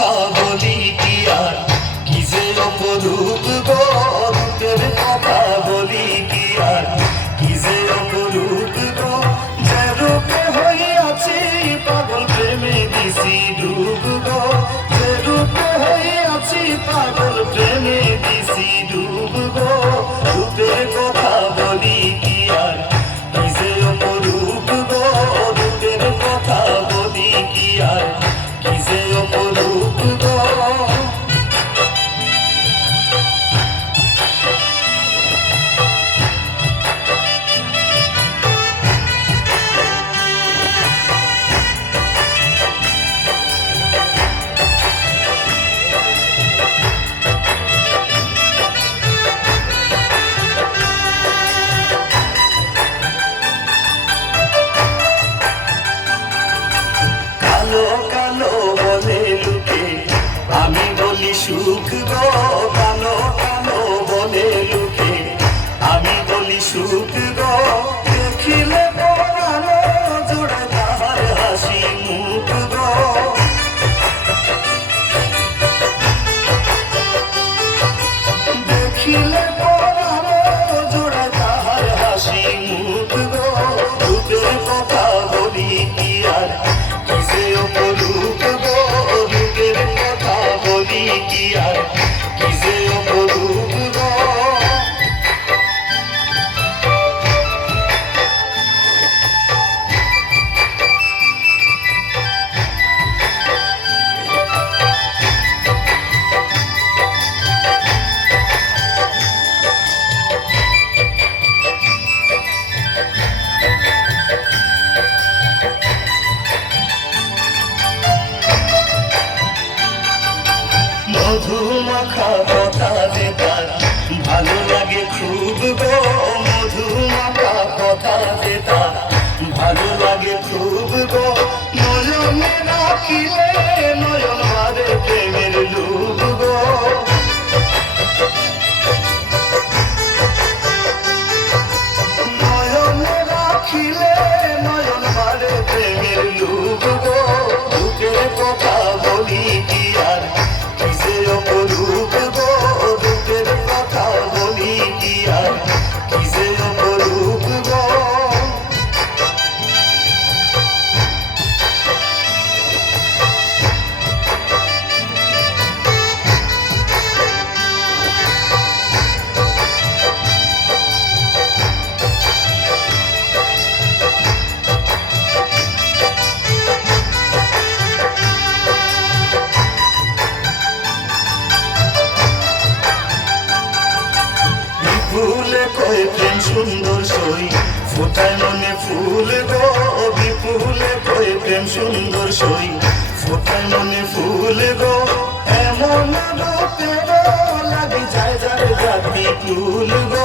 কথা বলি কি আর কি যে অপরূপ গো রূপের কথা বলি কি আর কি যে অপরূপ গো যে রূপে হইয়াছি পাগল প্রেমে দিছি ডুব গো যে রূপে হইয়াছি পাগল প্রেমে দিছি ডুব গো রূপের কথা বলি কি আর কি যে অপরূপ গো রূপের কথা বলি কি আর কি যে অপরূপ গো কালো কালো বলে লুকে আমি বলি সুখ গো কালো কালো বলে লুকে আমি বলি সুখ গো দেখিলে পরানো জোড়ে তাহার হাসি মুখ গো দেখিলে পরানো জোড়ে তাহার হাসি মুখ গো রূপের কথা বলি কি আর কি যে অপরূপ গো রূপের কথা বলি কি আর কি যে অপরূপ গো মধু মাখা কথা যে তার ভালো লাগে খুব গো মধু মাখা কথা যে তার ভালো লাগে খুব গো নয়নে রাখিলে নয়ন মারে প্রেমের লুভ গো নয়নে রাখিলে নয়ন মারে প্রেমের লুভ গো রূপের কথা বলি কি আর কি যে অপরূপ গো রূপের কথা বলি কি আর কি যে অপরূপ গো ফুলে কয়ে প্রেম সুন্দর সই ফোটায় মনে ফুল গো বিপুলে কয়ে প্রেম সুন্দর সই ফোটায় মনে ফুল গো এমন রূপে লাগে যায় যায় জাতি ফুল গো